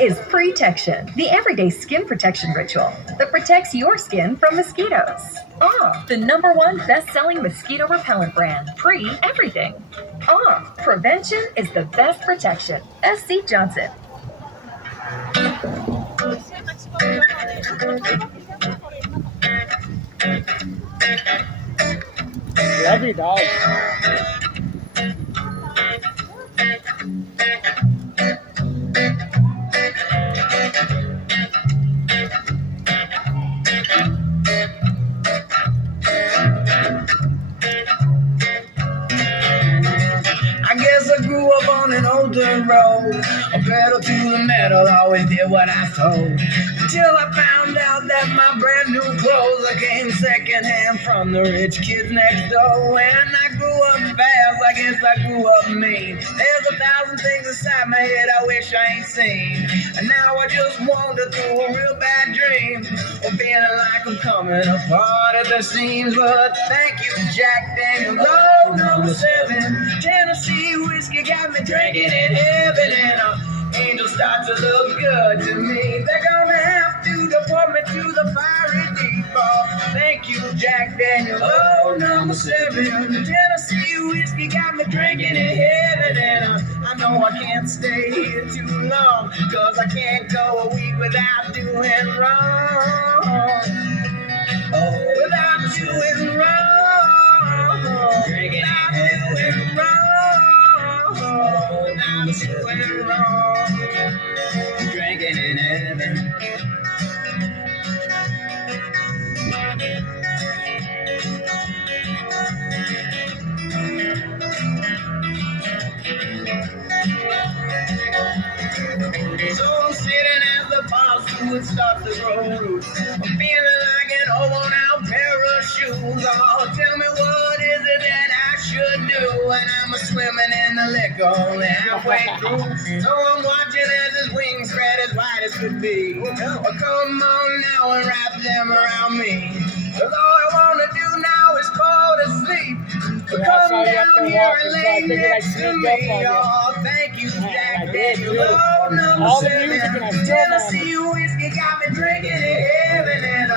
is Protection, the everyday skin protection ritual that protects your skin from mosquitoes. The #1 best-selling mosquito repellent brand, Everything. Prevention is the best protection. S.C. Johnson. Love you, dog. I guess I grew up on an old dirt road. A pedal to the metal, always did what I told. Till I found out that my brand new clothes came secondhand from the rich kids next door. When I grew up fast, I guess I grew up mean. There's 1,000 things inside my head I wish I ain't seen. And now I just wander through a real bad dream, of feeling like I'm coming apart at the seams. But thank you, Jack Daniels, low #7. Tennessee whiskey got me drinking in heaven, and angels start to look good to me. They're gonna have to deport me to the fiery deep. Thank you, Jack Daniels, low #7. Tennessee whiskey got me drinking in heaven, and I know I can't stay here too long, cause I can't go a week without doing wrong. Without doing wrong. Drinking without doing wrong. Without doing wrong. Drinking in heaven. So I'm sitting at the bar, food starts to grow roots. I'm feeling like an old worn out pair of shoes. Oh, tell me what is it that I should do when I'm swimming in the liquor only halfway through. So I'm watching as his wings spread as wide as could be. Oh, come on now and wrap them around me. Cause all I wanna do now is fall asleep. Come down here and lay next to me. Oh, thank you, Jack Daniels. All the music and I still Tennessee whiskey got me drinking in heaven, and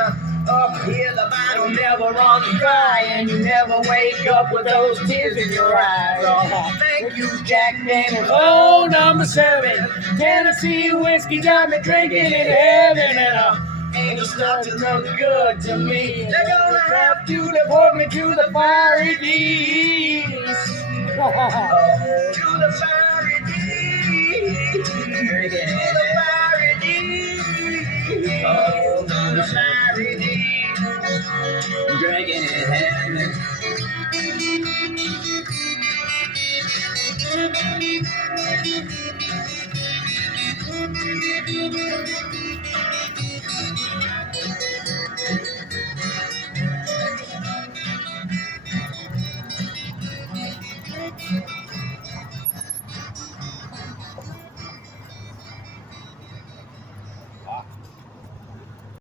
up here the bottle never runs dry, and you never wake up with those tears in your eyes. Oh, thank you, Jack Daniels. Oh, #7. Tennessee whiskey got me drinking in heaven, and angels start to look good to me. they're gonna have to deport me to the fiery deep. To the fiery deep. To the fiery deep. Oh, to the fiery deep. Drinking in heaven.